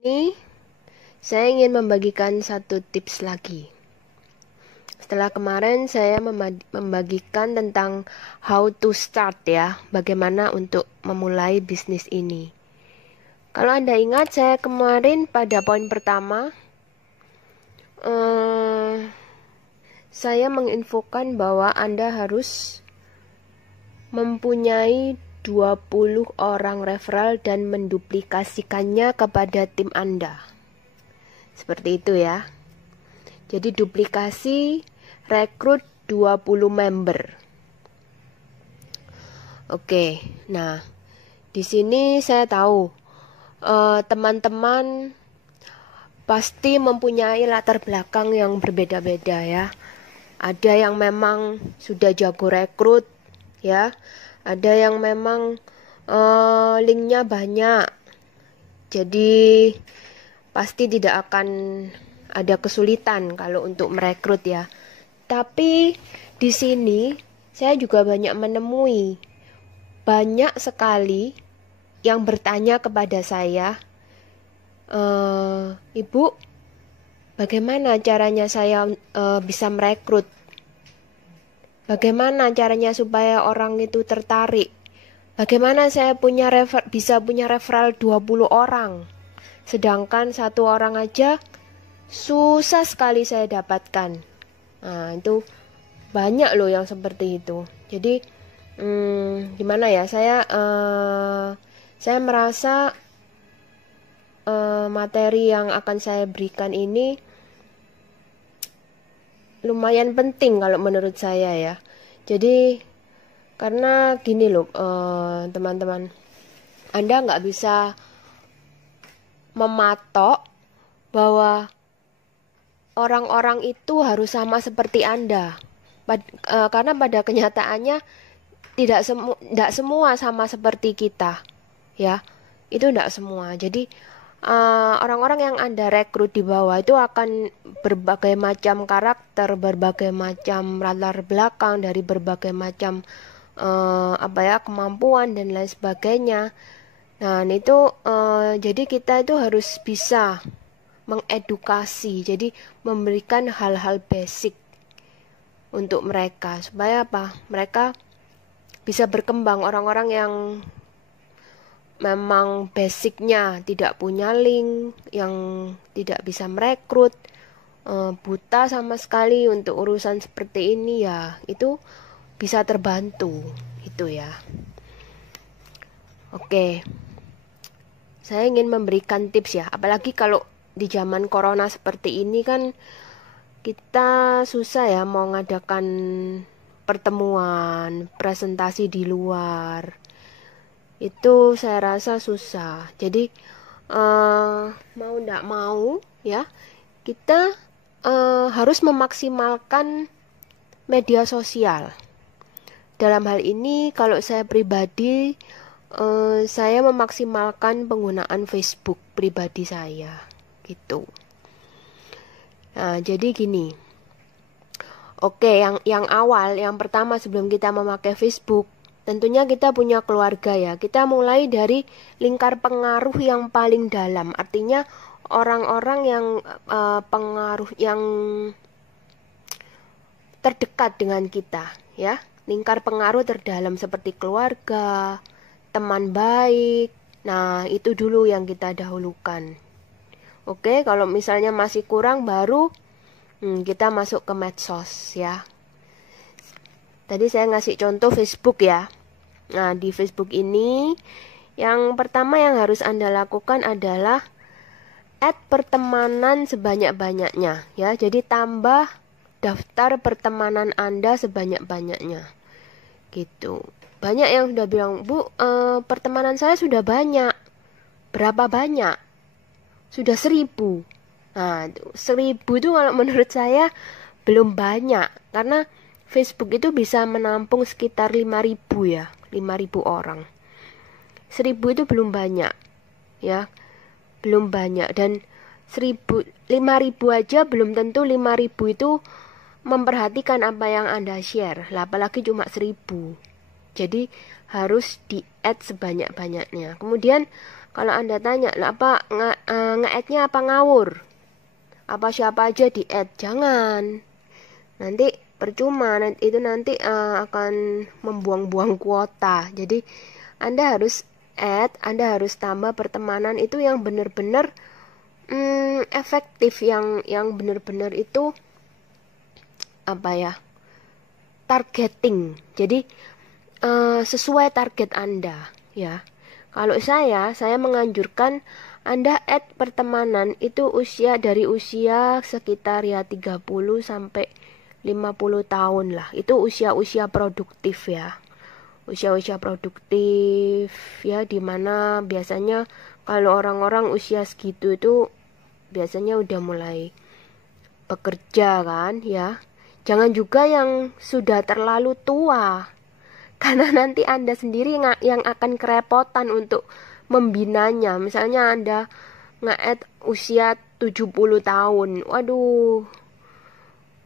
Ini saya ingin membagikan satu tips lagi. Setelah kemarin saya membagikan tentang how to start ya, bagaimana untuk memulai bisnis ini. Kalau Anda ingat, saya kemarin pada poin pertama, saya menginfokan bahwa Anda harus mempunyai 20 orang referral dan menduplikasikannya kepada tim Anda. Seperti itu ya. Jadi duplikasi, rekrut 20 member. Oke, nah di sini saya tahu teman-teman pasti mempunyai latar belakang yang berbeda-beda ya. Ada yang memang sudah jago rekrut ya, ada yang memang linknya banyak. Jadi pasti tidak akan ada kesulitan kalau untuk merekrut ya. Tapi di sini saya juga banyak menemui banyak sekali yang bertanya kepada saya, Ibu, bagaimana caranya saya bisa merekrut? Bagaimana caranya supaya orang itu tertarik? Bagaimana saya bisa punya referral 20 orang? Sedangkan satu orang aja susah sekali saya dapatkan. Nah, itu banyak loh yang seperti itu. Jadi, gimana ya? Saya merasa materi yang akan saya berikan ini lumayan penting kalau menurut saya ya. Jadi, karena gini loh, teman-teman, Anda nggak bisa mematok bahwa orang-orang itu harus sama seperti Anda. Karena pada kenyataannya tidak semua sama seperti kita, ya. Itu tidak semua. Jadi orang-orang yang Anda rekrut di bawah itu akan berbagai macam karakter, berbagai macam latar belakang, dari berbagai macam kemampuan dan lain sebagainya. Nah, itu jadi kita itu harus bisa mengedukasi, jadi memberikan hal-hal basic untuk mereka supaya apa? Mereka bisa berkembang. Orang-orang yang memang basicnya tidak punya link, yang tidak bisa merekrut, buta sama sekali untuk urusan seperti ini ya, itu bisa terbantu itu ya. Oke, saya ingin memberikan tips ya, apalagi kalau di zaman corona seperti ini kan kita susah ya mau ngadakan pertemuan, presentasi di luar. Itu saya rasa susah. Jadi mau ndak mau ya, kita harus memaksimalkan media sosial. Dalam hal ini kalau saya pribadi, saya memaksimalkan penggunaan Facebook pribadi saya gitu. Nah, jadi gini. Oke, yang awal, yang pertama sebelum kita memakai Facebook, tentunya kita punya keluarga ya. Kita mulai dari lingkar pengaruh yang paling dalam. Artinya orang-orang yang pengaruh yang terdekat dengan kita ya. Lingkar pengaruh terdalam seperti keluarga, teman baik. Nah, itu dulu yang kita dahulukan. Oke, kalau misalnya masih kurang baru kita masuk ke medsos ya. Tadi saya ngasih contoh Facebook ya. Nah, di Facebook ini yang pertama yang harus Anda lakukan adalah add pertemanan sebanyak-banyaknya ya. Jadi tambah daftar pertemanan Anda sebanyak-banyaknya. Gitu. Banyak yang sudah bilang, "Bu, pertemanan saya sudah banyak." Berapa banyak? Sudah 1.000. Nah, 1.000 itu kalau menurut saya belum banyak. Karena Facebook itu bisa menampung sekitar 5.000 ya. 5.000 orang. 1.000 itu belum banyak. Ya, belum banyak. Dan 5.000 aja belum tentu 5.000 itu memperhatikan apa yang Anda share. Lah, apalagi cuma 1.000. Jadi harus di-add sebanyak-banyaknya. Kemudian Kalau Anda tanya, lah apa nge-add-nya apa ngawur? Apa siapa aja di-add? Jangan. Nanti percuma, itu nanti akan membuang-buang kuota. Jadi Anda harus add, Anda harus tambah pertemanan itu yang benar-benar efektif, yang benar-benar itu apa ya, targeting. Jadi sesuai target Anda ya. Kalau saya menganjurkan Anda add pertemanan itu dari usia sekitar ya 30 sampai 50 tahun lah. Itu usia-usia produktif ya. Usia-usia produktif ya, dimana biasanya kalau orang-orang usia segitu itu biasanya udah mulai bekerja kan ya. Jangan juga yang sudah terlalu tua, karena nanti Anda sendiri yang akan kerepotan untuk membinanya. Misalnya Anda nge-add usia 70 tahun. Waduh,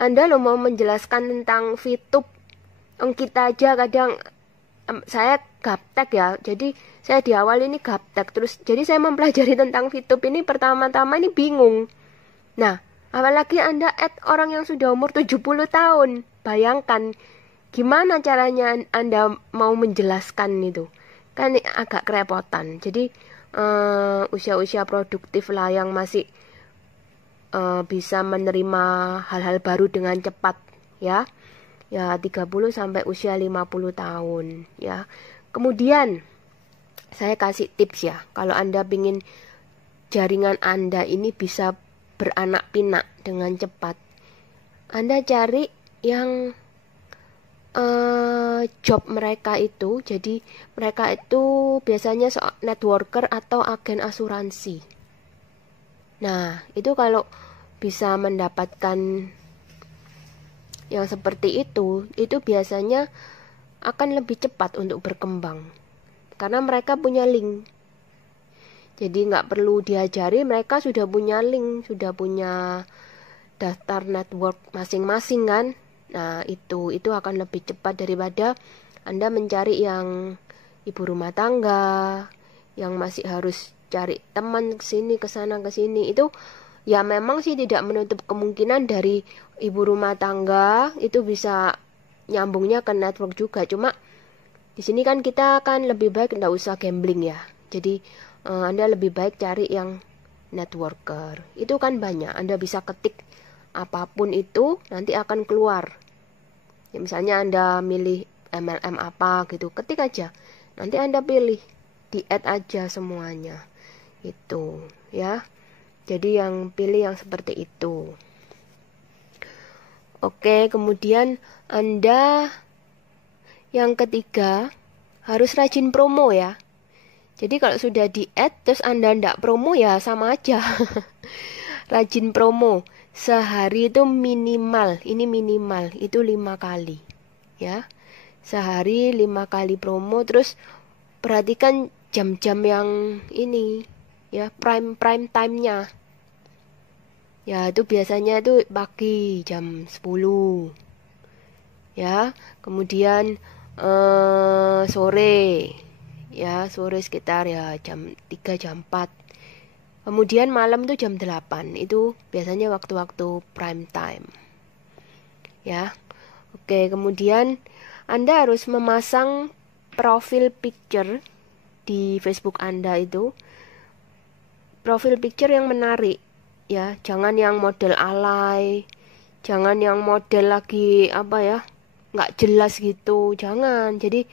Anda lo mau menjelaskan tentang VTube. Kita aja kadang, saya gaptek ya. Jadi saya di awal ini gaptek. Terus jadi saya mempelajari tentang VTube ini pertama-tama ini bingung. Nah, apalagi Anda add orang yang sudah umur 70 tahun. Bayangkan gimana caranya Anda mau menjelaskan itu, kan agak kerepotan. Jadi usia-usia produktif lah yang masih bisa menerima hal-hal baru dengan cepat ya. Ya 30 sampai usia 50 tahun ya. Kemudian saya kasih tips ya, kalau Anda ingin jaringan Anda ini bisa beranak pinak dengan cepat, Anda cari yang job mereka itu, jadi mereka itu biasanya networker atau agen asuransi. Nah, itu kalau bisa mendapatkan yang seperti itu biasanya akan lebih cepat untuk berkembang, karena mereka punya link. Jadi nggak perlu diajari, mereka sudah punya link, sudah punya daftar network masing-masing kan. Nah, itu akan lebih cepat daripada Anda mencari yang ibu rumah tangga, yang masih harus cari teman kesini, kesana, kesini. Itu ya memang sih tidak menutup kemungkinan dari ibu rumah tangga itu bisa nyambungnya ke network juga. Cuma di sini kan kita kan lebih baik nggak usah gambling ya. Jadi Anda lebih baik cari yang networker. Itu kan banyak. Anda bisa ketik apapun itu, nanti akan keluar. Ya, misalnya Anda milih MLM apa gitu, ketik aja, nanti Anda pilih, di-add aja semuanya itu ya. Jadi yang pilih yang seperti itu. Oke, kemudian Anda yang ketiga harus rajin promo ya. Jadi kalau sudah di-add terus Anda ndak promo ya sama aja. Rajin promo. Sehari itu minimal, ini minimal itu 5 kali ya. Sehari 5 kali promo. Terus perhatikan jam-jam yang ini ya, prime time-nya. Ya, itu biasanya itu pagi jam 10 ya. Kemudian sore ya, sore sekitar ya jam 3 jam 4. Kemudian malam tuh jam 8. Itu biasanya waktu-waktu prime time ya. Oke, kemudian Anda harus memasang profil picture di Facebook Anda itu. Profil picture yang menarik ya. Jangan yang model alay, jangan yang model lagi apa ya, nggak jelas gitu. Jangan. Jadi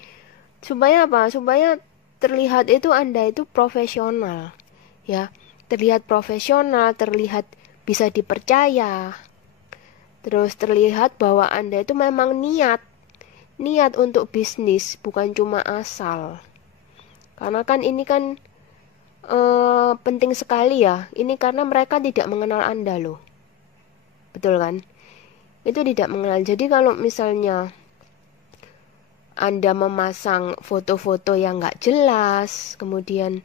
supaya apa? Supaya terlihat itu Anda itu profesional ya. Terlihat profesional, terlihat bisa dipercaya. Terus terlihat bahwa Anda itu memang niat untuk bisnis, bukan cuma asal. Karena kan ini kan penting sekali ya. Ini karena mereka tidak mengenal Anda loh. Betul kan? Itu tidak mengenal. Jadi kalau misalnya Anda memasang foto-foto yang nggak jelas, kemudian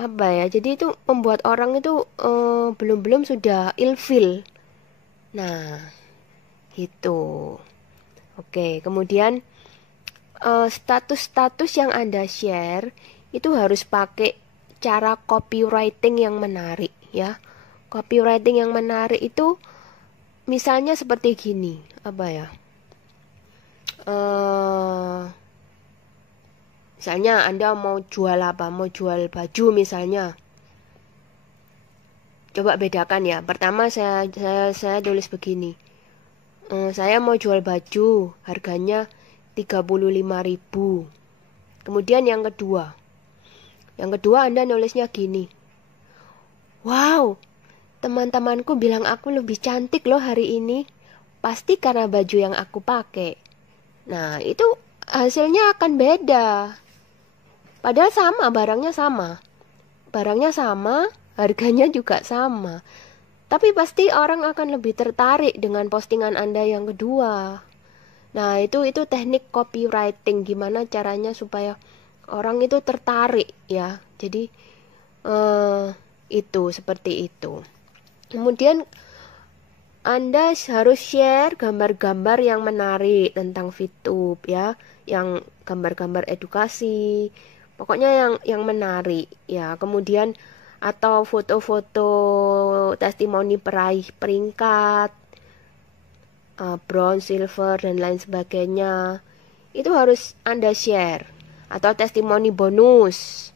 apa ya, jadi itu membuat orang itu belum sudah ilfil. Nah, itu. Oke, kemudian status-status yang Anda share itu harus pakai cara copywriting yang menarik ya. Copywriting yang menarik itu misalnya seperti gini, apa ya? Misalnya Anda mau jual apa? Mau jual baju misalnya. Coba bedakan ya. Pertama saya tulis begini. Saya mau jual baju, harganya 35.000. Kemudian yang kedua Anda nulisnya gini. Wow, teman-temanku bilang aku lebih cantik loh hari ini. Pasti karena baju yang aku pakai. Nah, itu hasilnya akan beda. Padahal sama, barangnya sama. Barangnya sama, harganya juga sama. Tapi pasti orang akan lebih tertarik dengan postingan Anda yang kedua. Nah, itu teknik copywriting. Gimana caranya supaya orang itu tertarik ya. Jadi itu seperti itu. Kemudian Anda harus share gambar-gambar yang menarik tentang VTube ya, yang gambar-gambar edukasi. Pokoknya yang menarik ya. Kemudian atau foto-foto testimoni peraih peringkat bronze, silver dan lain sebagainya. Itu harus Anda share. Atau testimoni bonus,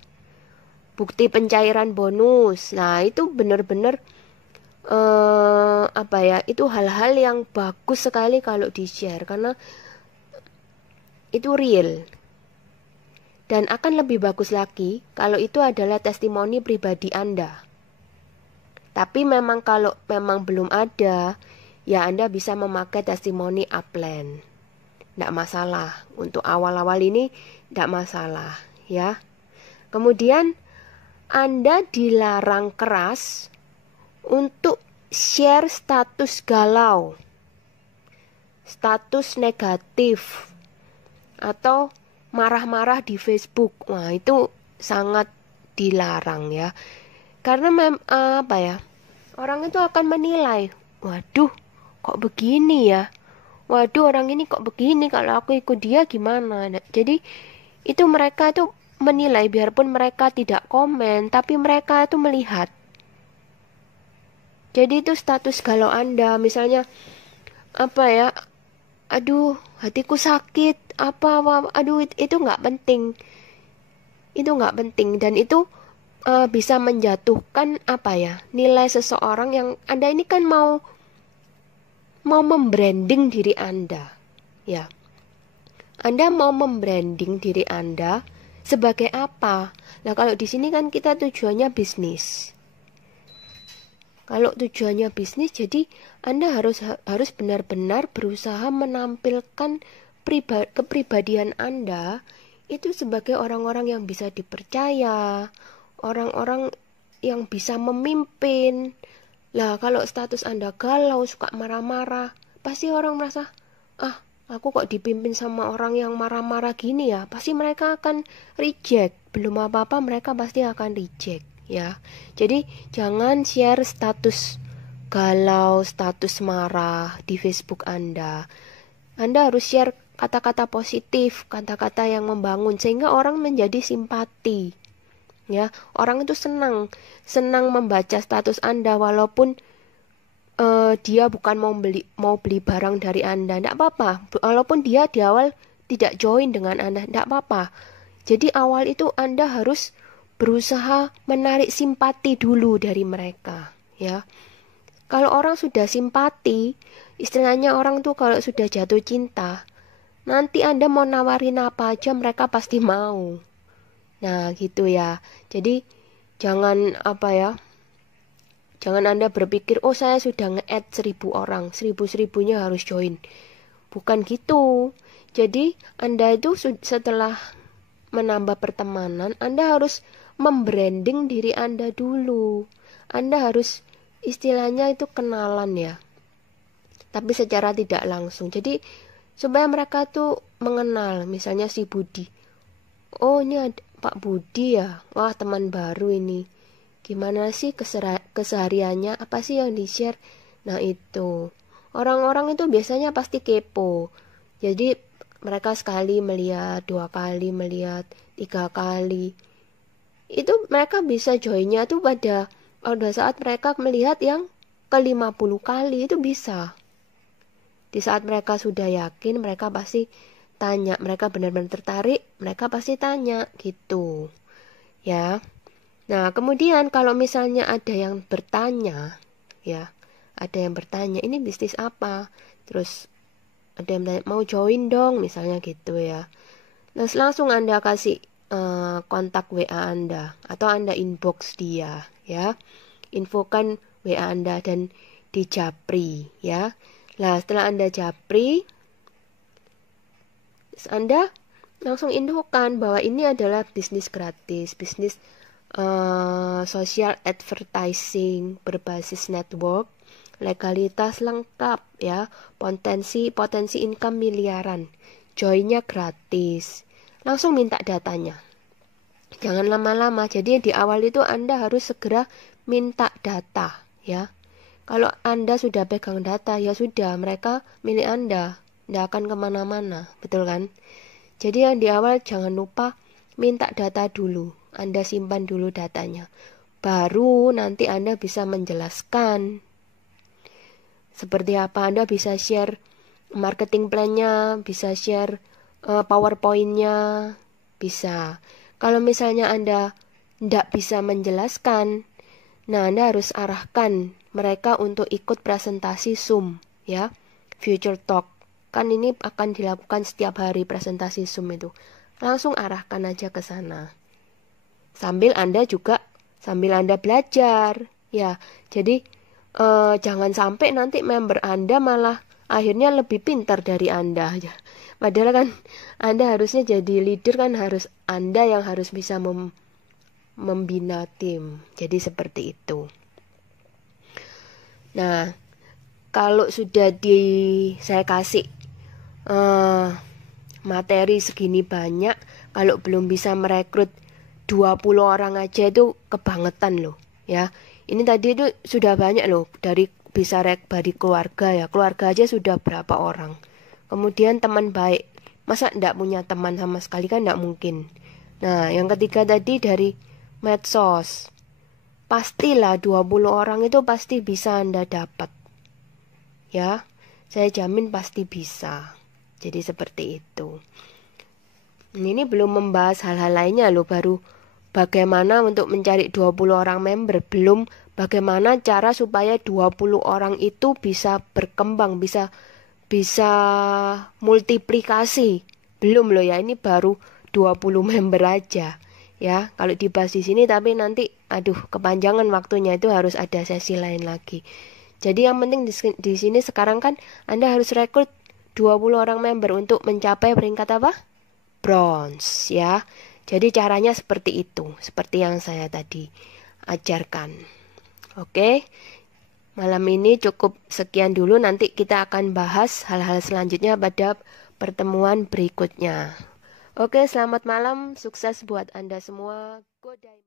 bukti pencairan bonus. Nah, itu benar-benar itu hal-hal yang bagus sekali kalau di-share karena itu real. Dan akan lebih bagus lagi kalau itu adalah testimoni pribadi Anda. Tapi memang kalau memang belum ada, ya Anda bisa memakai testimoni upline. Tidak masalah. Untuk awal-awal ini tidak masalah ya. Kemudian Anda dilarang keras untuk share status galau, status negatif, atau marah-marah di Facebook. Wah, itu sangat dilarang ya. Karena orang itu akan menilai, waduh, kok begini ya? Waduh, orang ini kok begini, kalau aku ikut dia gimana? Nah, jadi itu mereka tuh menilai, biarpun mereka tidak komen, tapi mereka itu melihat. Jadi itu status galau Anda, misalnya aduh, hatiku sakit, aduh, itu nggak penting. Itu nggak penting dan itu bisa menjatuhkan nilai seseorang yang Anda ini kan mau membranding diri Anda, ya. Anda mau membranding diri Anda sebagai apa? Nah, kalau di sini kan kita tujuannya bisnis. Kalau tujuannya bisnis, jadi Anda harus benar-benar berusaha menampilkan kepribadian Anda itu sebagai orang-orang yang bisa dipercaya, orang-orang yang bisa memimpin. Lah, kalau status Anda galau, suka marah-marah, pasti orang merasa, aku kok dipimpin sama orang yang marah-marah gini ya. Pasti mereka akan reject. Belum apa-apa mereka pasti akan reject ya. Jadi jangan share status galau, status marah di Facebook Anda. Anda harus share kata-kata positif, kata-kata yang membangun sehingga orang menjadi simpati. Ya, orang itu senang membaca status Anda walaupun dia bukan mau beli barang dari Anda, tidak apa-apa. Walaupun dia di awal tidak join dengan Anda, tidak apa-apa. Jadi awal itu Anda harus berusaha menarik simpati dulu dari mereka, ya. Kalau orang sudah simpati, istilahnya orang tuh kalau sudah jatuh cinta, nanti Anda mau nawarin apa aja mereka pasti mau. Nah, gitu ya. Jadi jangan jangan Anda berpikir, oh saya sudah nge-add 1.000 orang, 1.000-1.000-nya harus join. Bukan gitu. Jadi Anda itu setelah menambah pertemanan, Anda harus membranding diri Anda dulu. Anda harus istilahnya itu kenalan ya. Tapi secara tidak langsung. Jadi supaya mereka tuh mengenal, misalnya si Budi. Oh, ini ada Pak Budi ya. Wah, teman baru ini. Gimana sih kesehariannya? Apa sih yang di-share? Nah, itu. Orang-orang itu biasanya pasti kepo. Jadi mereka sekali melihat, 2 kali melihat, 3 kali. itu mereka bisa joinnya tuh pada saat mereka melihat yang ke 50 kali itu bisa. Di saat mereka sudah yakin, mereka pasti tanya, mereka benar-benar tertarik, mereka pasti tanya gitu. Ya. Nah, kemudian kalau misalnya ada yang bertanya, ya, ada yang bertanya, ini bisnis apa? Terus ada yang tanya, mau join dong, misalnya gitu ya. Nah, langsung Anda kasih kontak WA Anda atau Anda inbox dia, ya. Infokan WA Anda dan di japri, ya. Nah, setelah Anda japri, Anda langsung infokan bahwa ini adalah bisnis gratis, bisnis social advertising berbasis network, legalitas lengkap ya, potensi income miliaran, joinnya gratis, langsung minta datanya, jangan lama-lama. Jadi di awal itu Anda harus segera minta data ya. Kalau Anda sudah pegang data ya sudah, mereka milik Anda, tidak akan kemana-mana, betul kan? Jadi yang di awal jangan lupa minta data dulu. Anda simpan dulu datanya. Baru nanti Anda bisa menjelaskan seperti apa. Anda bisa share marketing plan-nya, bisa share PowerPoint-nya, bisa. Kalau misalnya Anda tidak bisa menjelaskan, nah Anda harus arahkan mereka untuk ikut presentasi Zoom, ya, Future Talk. Kan ini akan dilakukan setiap hari presentasi Zoom itu. Langsung arahkan aja ke sana. Sambil Anda belajar, ya. Jadi jangan sampai nanti member Anda malah akhirnya lebih pintar dari Anda aja. Padahal kan Anda harusnya jadi leader, kan harus Anda yang harus bisa membina tim. Jadi seperti itu. Nah, kalau sudah saya kasih materi segini banyak, kalau belum bisa merekrut 20 orang aja itu kebangetan loh ya. Ini tadi itu sudah banyak loh, dari dari keluarga ya. Keluarga aja sudah berapa orang. Kemudian teman baik. Masa enggak punya teman sama sekali, kan enggak mungkin. Nah, yang ketiga tadi dari medsos. Pastilah 20 orang itu pasti bisa Anda dapat. Ya, saya jamin pasti bisa. Jadi seperti itu. Ini belum membahas hal-hal lainnya loh, baru bagaimana untuk mencari 20 orang member, belum bagaimana cara supaya 20 orang itu bisa berkembang, bisa multiplikasi. Belum loh ya, ini baru 20 member aja. Ya, kalau dibahas di sini tapi nanti kepanjangan waktunya, itu harus ada sesi lain lagi. Jadi yang penting di sini sekarang kan Anda harus rekrut 20 orang member untuk mencapai peringkat apa? Bronze ya. Jadi caranya seperti itu, seperti yang saya tadi ajarkan. Oke. Malam ini cukup sekian dulu, nanti kita akan bahas hal-hal selanjutnya pada pertemuan berikutnya. Oke, selamat malam, sukses buat Anda semua. Go Diamond.